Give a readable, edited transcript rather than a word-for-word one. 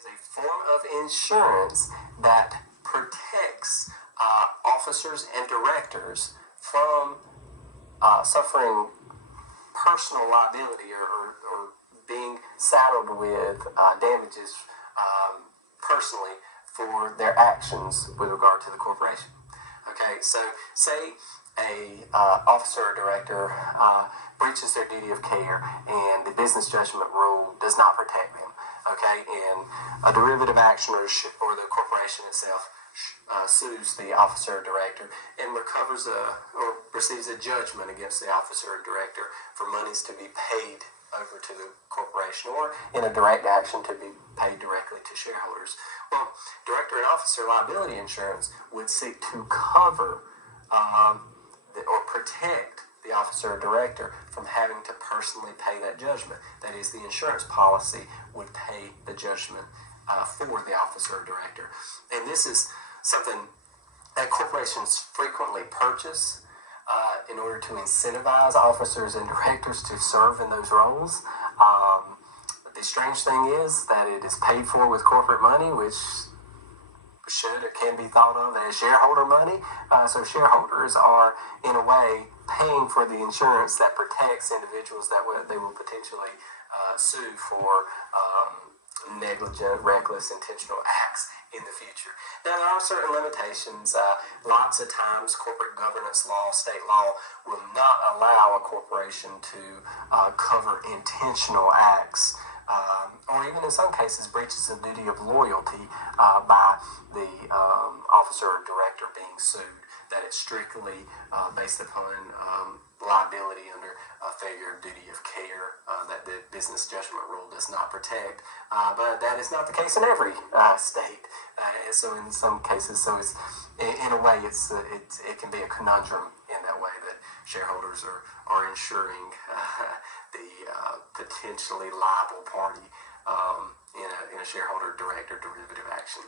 is a form of insurance that protects officers and directors from suffering personal liability or being saddled with damages personally for their actions with regard to the corporation. Okay, so say a officer or director breaches their duty of care and the business judgment rule does not protect them. Okay, and a derivative action or the corporation itself sues the officer or director and recovers or receives a judgment against the officer or director for monies to be paid over to the corporation or in a direct action to be paid directly to shareholders. Well, director and officer liability insurance would seek to cover or protect the officer or director from having to personally pay that judgment. That is, the insurance policy would pay the judgment for the officer or director. And this is something that corporations frequently purchase in order to incentivize officers and directors to serve in those roles. The strange thing is that it is paid for with corporate money, which should or can be thought of as shareholder money. So shareholders are, in a way, paying for the insurance that protects individuals that they will potentially sue for negligent, reckless, intentional acts in the future. Now, there are certain limitations. Lots of times, corporate governance law, state law, will not allow a corporation to cover intentional acts, or even in some cases, breaches of duty of loyalty by the officer or director being sued. That it's strictly based upon liability under failure of duty of care that the business judgment rule does not protect. But that is not the case in every state. So in some cases, it's in a way, it can be a conundrum in that way that shareholders are insuring the potentially liable party in a shareholder director derivative action.